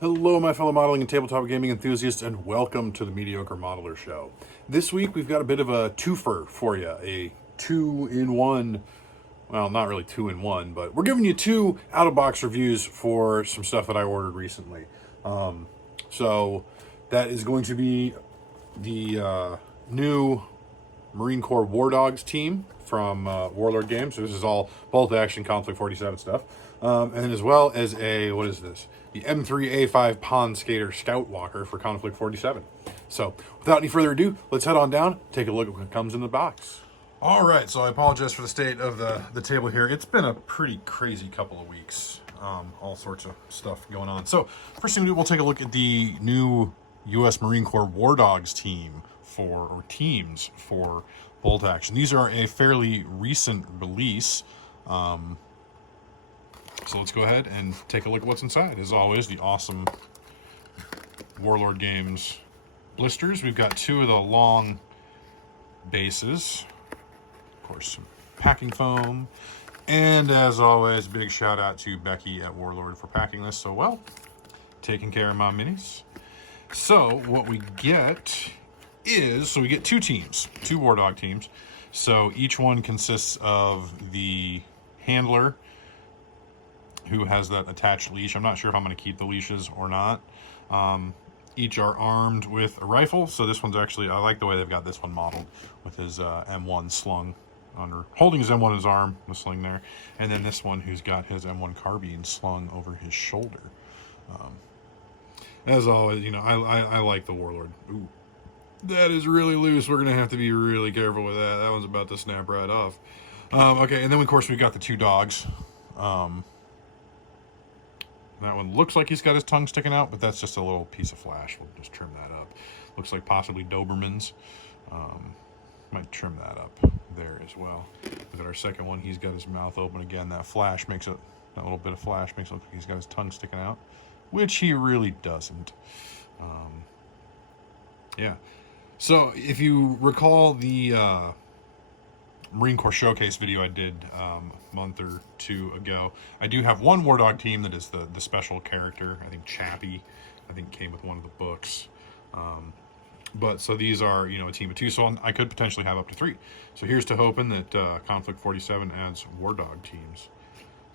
Hello, my fellow modeling and tabletop gaming enthusiasts, and welcome to the Mediocre Modeler Show. This week, we've got a bit of a twofer for you, a two-in-one, well, not really two-in-one, but we're giving you two out-of-box reviews for some stuff that I ordered recently. So that is going to be the new Marine Corps War Dogs team from Warlord Games. So this is all bolt-action Conflict 47 stuff. And then as well as what is this? The M3A5 Pondskater Scout Walker for Conflict 47. So without any further ado, let's head on down, take a look at what comes in the box. All right, so I apologize for the state of the table here. It's been a pretty crazy couple of weeks. All sorts of stuff going on. So first thing we'll take a look at the new U.S. Marine Corps War Dogs teams for bolt action. These are a fairly recent release. So let's go ahead and take a look at what's inside. As always, the awesome Warlord Games blisters. We've got two of the long bases. Of course, some packing foam. And as always, big shout out to Becky at Warlord for packing this so well. Taking care of my minis. So what we get is, we get two teams, two War Dog teams. So each one consists of the handler, who has that attached leash. I'm not sure if I'm going to keep the leashes or not. Each are armed with a rifle. So this one's actually, I like the way they've got this one modeled with his M1 slung under, holding his M1 in his arm, the sling there. And then this one who's got his M1 carbine slung over his shoulder. As always, you know, I like the Warlord. Ooh, that is really loose. We're going to have to be really careful with that. That one's about to snap right off. Okay, and then of course we've got the two dogs. That one looks like he's got his tongue sticking out, but that's just a little piece of flash. We'll just trim that up. Looks like possibly Dobermans. Might trim that up there as well. Look at our second one. He's got his mouth open again. That flash makes it, that little bit of flash makes it look like he's got his tongue sticking out, which he really doesn't. Yeah. So if you recall the Marine Corps Showcase video I did a month or two ago, I do have one War Dog team that is the special character. I think Chappie, I think came with one of the books. But so these are, you know, a team of two, so I could potentially have up to three. So here's to hoping that Conflict 47 adds War Dog teams.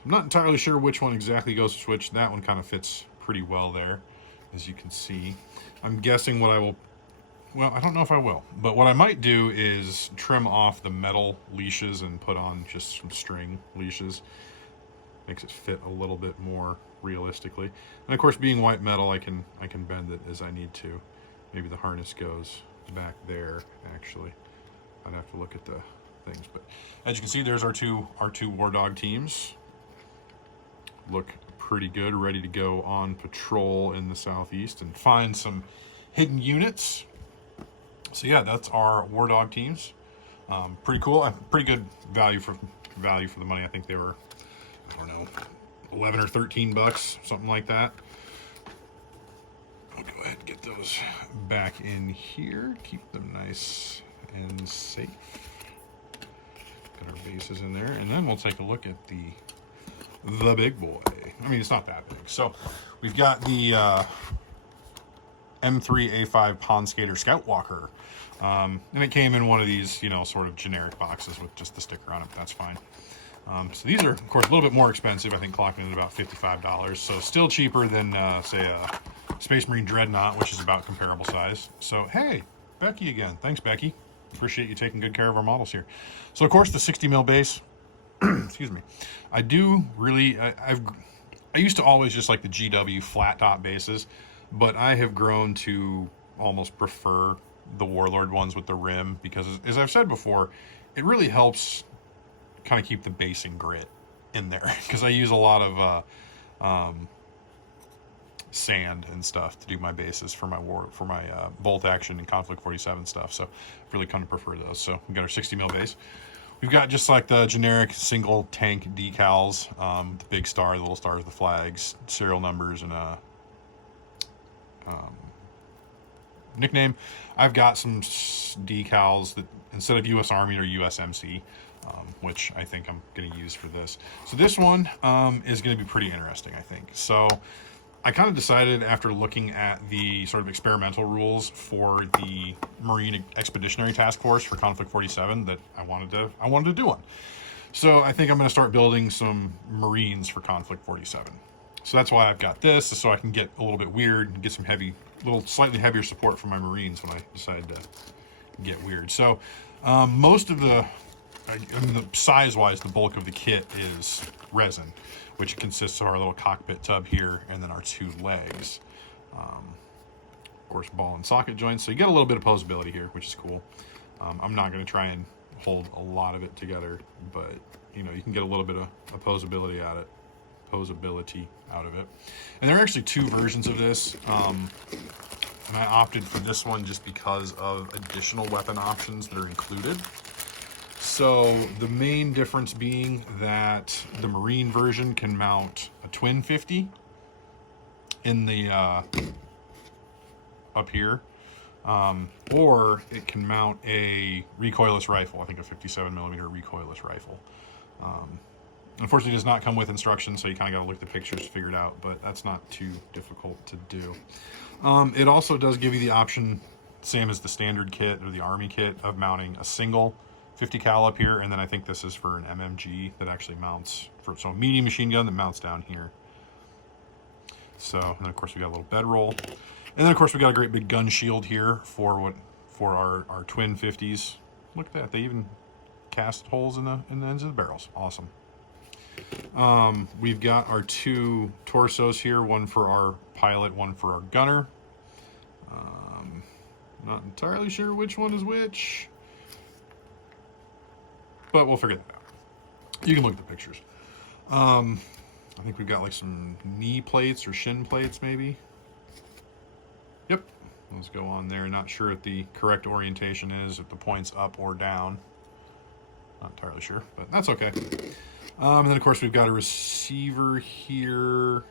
I'm not entirely sure which one exactly goes to which. That one kind of fits pretty well there, as you can see. I'm guessing what I will, well, I don't know if I will, but what I might do is trim off the metal leashes and put on just some string leashes. Makes it fit a little bit more realistically. And of course, being white metal, I can bend it as I need to. Maybe the harness goes back there, actually. I'd have to look at the things, but as you can see, there's our two War Dog teams. Look pretty good, ready to go on patrol in the southeast and find some hidden units. So yeah, that's our War Dog teams. Pretty cool. Pretty good value for the money. I think they were, I don't know, 11 or 13 bucks, something like that. I'll go ahead and get those back in here. Keep them nice and safe. Got our bases in there, and then we'll take a look at the big boy. I mean, it's not that big. So we've got the M3A5 Pondskater Scout Walker. And it came in one of these, you know, sort of generic boxes with just the sticker on it. That's fine. So these are, of course, a little bit more expensive. I think clocking in at about $55. So still cheaper than, say, a Space Marine Dreadnought, which is about comparable size. So, hey, Becky again. Thanks, Becky. Appreciate you taking good care of our models here. So, of course, the 60 mil base. Excuse me. I do really, I used to always just like the GW flat top bases, but I have grown to almost prefer the Warlord ones with the rim because, as I've said before, it really helps kind of keep the basing grit in there because I use a lot of sand and stuff to do my bases for my bolt action and Conflict 47 stuff. So I really kind of prefer those. So we've got our 60 mil base. We've got just like the generic single tank decals, the big star, the little stars, the flags, serial numbers, and a nickname. I've got some decals that instead of US Army or USMC, which I think I'm going to use for this. So this one is going to be pretty interesting, I think. So I kind of decided after looking at the sort of experimental rules for the Marine Expeditionary Task Force for Conflict 47 that I wanted to do one. So I think I'm going to start building some Marines for Conflict 47. So that's why I've got this, so I can get a little bit weird and get some slightly heavier support from my Marines when I decide to get weird. So most of the size-wise, the bulk of the kit is resin, which consists of our little cockpit tub here and then our 2 legs. Of course, ball and socket joints, so you get a little bit of posability here, which is cool. I'm not going to try and hold a lot of it together, but you can get a little bit of posability out of it. And there are actually 2 versions of this, and I opted for this one just because of additional weapon options that are included. So the main difference being that the Marine version can mount a twin 50 in the up here, or it can mount a recoilless rifle. I think a 57mm recoilless rifle. Unfortunately, it does not come with instructions, so you kind of got to look at the pictures to figure it out, but that's not too difficult to do. It also does give you the option, same as the standard kit or the Army kit, of mounting a single 50 cal up here, and then I think this is for an MMG that actually mounts so a medium machine gun that mounts down here. So, and then of course we got a little bedroll, and then of course we got a great big gun shield here for our twin 50s. Look at that, they even cast holes in the ends of the barrels. Awesome. We've got our 2 torsos here, one for our pilot, one for our gunner. Not entirely sure which one is which, but we'll figure that out. You can look at the pictures. I think we've got like some knee plates or shin plates maybe. Yep, let's go on there. Not sure what the correct orientation is, if the point's up or down. Not entirely sure, but that's okay. And then of course we've got a receiver here.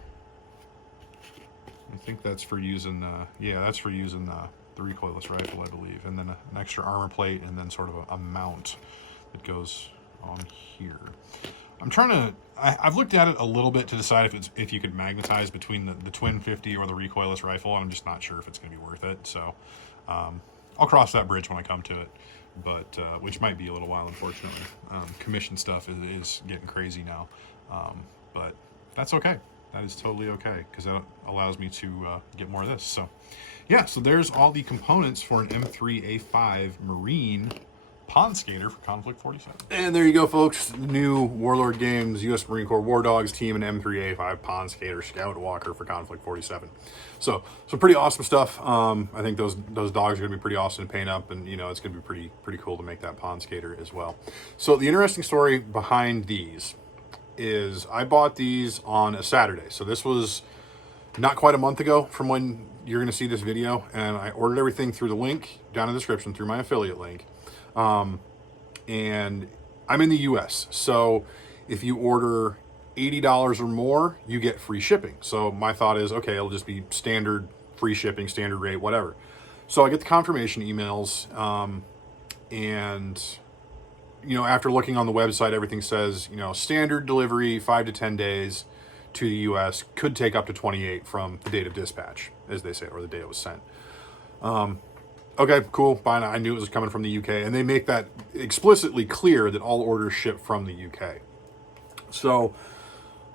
I think that's for using that's for using the recoilless rifle, I believe, and then an extra armor plate, and then sort of a mount that goes on here. I'm trying to, I've looked at it a little bit to decide if you could magnetize between the twin 50 or the recoilless rifle, and I'm just not sure if it's going to be worth it. So I'll cross that bridge when I come to it, but which might be a little while, unfortunately. Commission stuff is getting crazy now, but that's okay. That is totally okay, because that allows me to get more of this. So yeah, so there's all the components for an M3A5 Marine Pondskater for Conflict 47. And there you go, folks. The new Warlord Games U.S. Marine Corps War Dogs team and M3A5 Pondskater Scout Walker for Conflict 47. So some pretty awesome stuff. I think those dogs are going to be pretty awesome to paint up, and it's going to be pretty cool to make that Pondskater as well. So the interesting story behind these is I bought these on a Saturday. So this was not quite a month ago from when you're going to see this video, and I ordered everything through the link down in the description, through my affiliate link. And I'm in the US, so if you order $80 or more, you get free shipping. So my thought is, okay, it'll just be standard free shipping, standard rate, whatever. So I get the confirmation emails, and after looking on the website, everything says, standard delivery, 5 to 10 days to the US, could take up to 28 from the date of dispatch, as they say, or the day it was sent. Okay, cool, fine. I knew it was coming from the UK, and they make that explicitly clear that all orders ship from the UK. So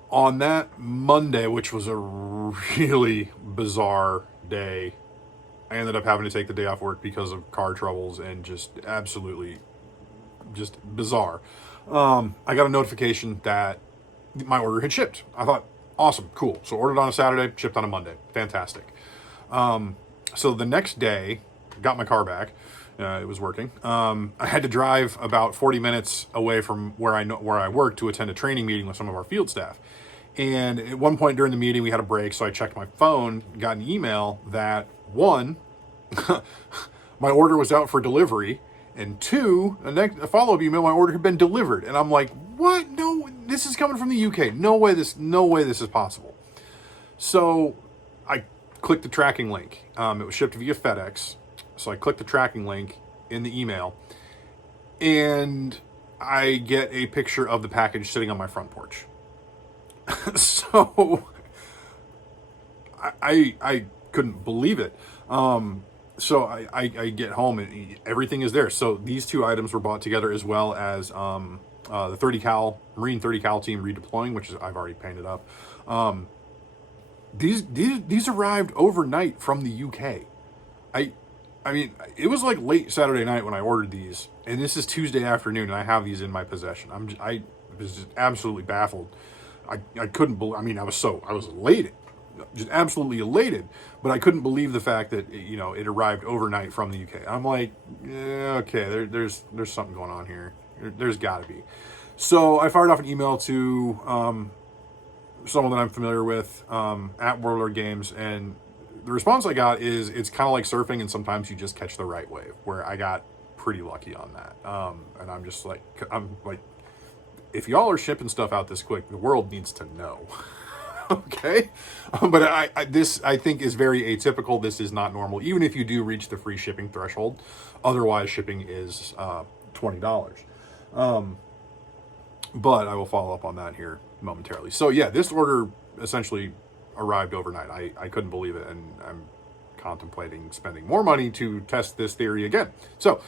on that Monday, which was a really bizarre day, I ended up having to take the day off work because of car troubles and just absolutely just bizarre. I got a notification that my order had shipped. I thought, awesome, cool. So ordered on a Saturday, shipped on a Monday. Fantastic. So the next day, got my car back. It was working. I had to drive about 40 minutes away from where I work to attend a training meeting with some of our field staff. And at one point during the meeting, we had a break, so I checked my phone, got an email that, one, my order was out for delivery, and two, a follow-up email, my order had been delivered. And I'm like, what? No, this is coming from the UK. No way this is possible. So I clicked the tracking link. It was shipped via FedEx. So I clicked the tracking link in the email, and I get a picture of the package sitting on my front porch. So I couldn't believe it. So I get home and everything is there. So these two items were bought together, as well as the 30 cal Marine 30 cal team redeploying, which is I've already painted up. These arrived overnight from the UK. I mean, it was like late Saturday night when I ordered these, and this is Tuesday afternoon, and I have these in my possession. I was just absolutely baffled. I couldn't believe. I mean, I was elated, just absolutely elated, but I couldn't believe the fact that it arrived overnight from the UK. I'm like, yeah, okay, there's something going on here. There's got to be. So I fired off an email to someone that I'm familiar with at Warlord Games, and the response I got is it's kind of like surfing, and sometimes you just catch the right wave, where I got pretty lucky on that. And I'm like, if y'all are shipping stuff out this quick, the world needs to know. Okay. But this I think is very atypical. This is not normal, even if you do reach the free shipping threshold. Otherwise, shipping is $20. But I will follow up on that here momentarily. So yeah, this order essentially arrived overnight. I couldn't believe it, and I'm contemplating spending more money to test this theory again. So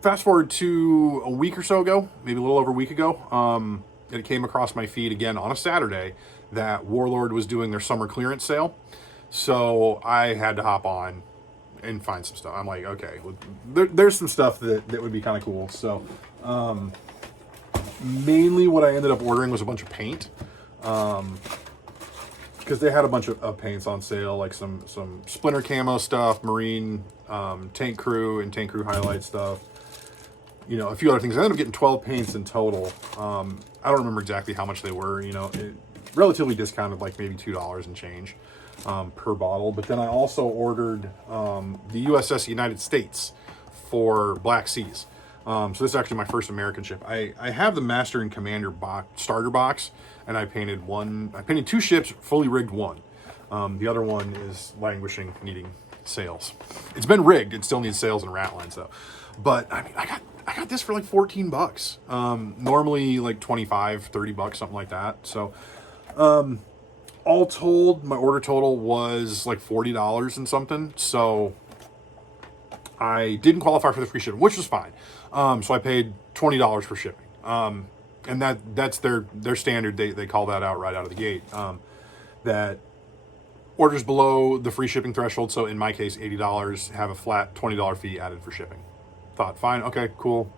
fast forward to a week or so ago, maybe a little over a week ago, it came across my feed again on a Saturday that Warlord was doing their summer clearance sale. So I had to hop on and find some stuff. I'm like, okay, there's some stuff that would be kind of cool. So mainly what I ended up ordering was a bunch of paint. Because they had a bunch of paints on sale, like some Splinter camo stuff, Marine tank crew and tank crew highlight stuff. A few other things. I ended up getting 12 paints in total. I don't remember exactly how much they were. Relatively discounted, like maybe $2 and change per bottle. But then I also ordered the USS United States for Black Seas. So this is actually my first American ship. I have the Master and Commander starter box, and I painted two ships, fully rigged one. The other one is languishing, needing sails. It's been rigged. It still needs sails and rat lines though. But I mean, I got this for like $14. Normally like $25, $30, something like that. So all told, my order total was like $40 and something. So I didn't qualify for the free shipping, which was fine. So I paid $20 for shipping. And that's their standard. They call that out right out of the gate. That orders below the free shipping threshold, so in my case, $80, have a flat $20 fee added for shipping. Thought, fine, okay, cool.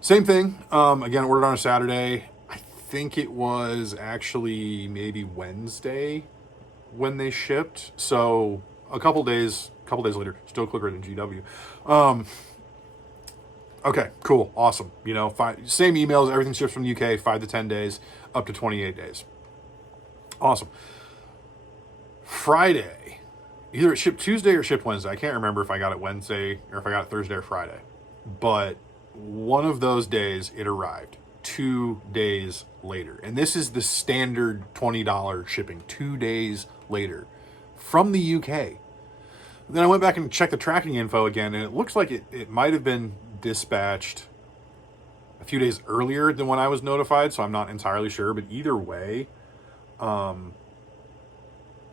Same thing. Again, ordered on a Saturday. I think it was actually maybe Wednesday when they shipped. So a couple days later, still quicker than GW. Okay, cool, awesome. Same emails, everything ships from the UK, 5 to 10 days, up to 28 days. Awesome. Friday, either it shipped Tuesday or shipped Wednesday. I can't remember if I got it Wednesday or if I got it Thursday or Friday. But one of those days, it arrived 2 days later. And this is the standard $20 shipping, 2 days later from the UK. Then I went back and checked the tracking info again, and it looks like it might have been dispatched a few days earlier than when I was notified, so I'm not entirely sure. But either way,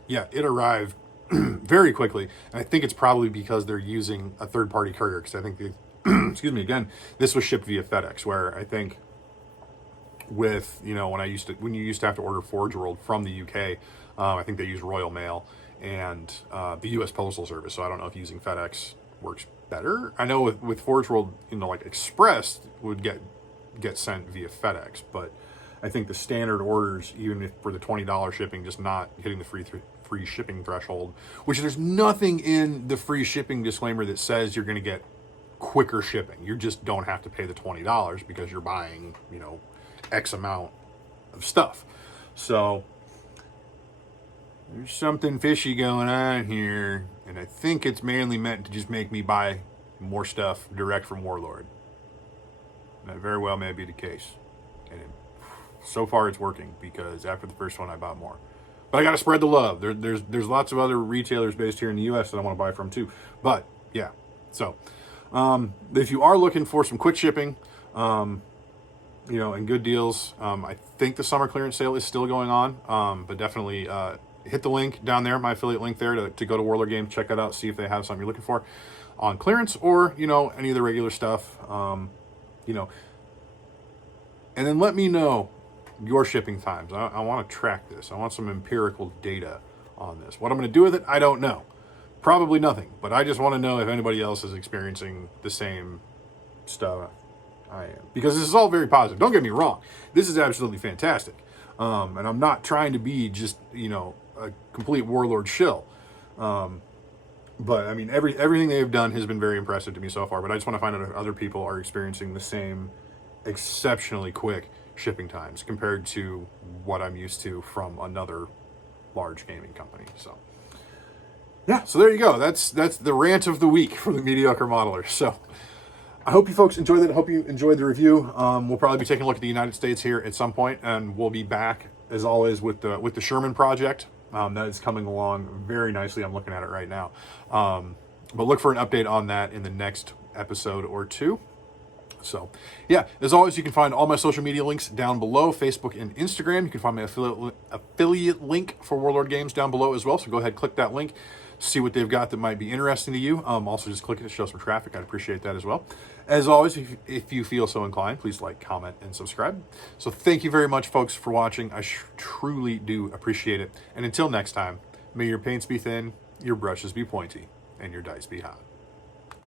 yeah, it arrived very quickly. And I think it's probably because they're using a third-party courier, because I think excuse me, again, this was shipped via FedEx, where I think with, when you used to have to order Forge World from the UK, I think they use Royal Mail and the U.S. Postal Service. So I don't know if using FedEx works better. I know with Forge World, like Express would get sent via FedEx, but I think the standard orders, even for the $20 shipping, just not hitting the free shipping threshold, which there's nothing in the free shipping disclaimer that says you're going to get quicker shipping. You just don't have to pay the $20 because you're buying, X amount of stuff. So there's something fishy going on here, and I think it's mainly meant to just make me buy more stuff direct from Warlord. That very well may be the case. And so far it's working, because after the first one I bought more. But I got to spread the love. There's lots of other retailers based here in the U.S. that I want to buy from too. But yeah, so if you are looking for some quick shipping, and good deals, I think the summer clearance sale is still going on. But definitely hit the link down there, my affiliate link there to go to Warlord Games, check that out, see if they have something you're looking for on clearance, or, you know, any of the regular stuff, you know, and then let me know your shipping times. I want to track this. I want some empirical data on this. What I'm going to do with it, I don't know. Probably nothing, but I just want to know if anybody else is experiencing the same stuff I am, because this is all very positive. Don't get me wrong. This is absolutely fantastic. And I'm not trying to be just, you know, a complete Warlord shill. But I mean, everything they've done has been very impressive to me so far, but I just want to find out if other people are experiencing the same exceptionally quick shipping times compared to what I'm used to from another large gaming company. So yeah, so there you go. That's the rant of the week for the Mediocre Modeler. So I hope you folks enjoyed that. I hope you enjoyed the review. We'll probably be taking a look at the United States here at some point, and we'll be back as always with the Sherman project. That is coming along very nicely. I'm looking at it right now. But look for an update on that in the next episode or two. So yeah, as always, you can find all my social media links down below, Facebook and Instagram. You can find my affiliate link for Warlord Games down below as well. So go ahead, click that link, see what they've got that might be interesting to you. Also just click it to show some traffic. I'd appreciate that as well. As always, if you feel so inclined, please like, comment, and subscribe. So thank you very much, folks, for watching. I truly do appreciate it. And until next time, may your paints be thin, your brushes be pointy, and your dice be hot.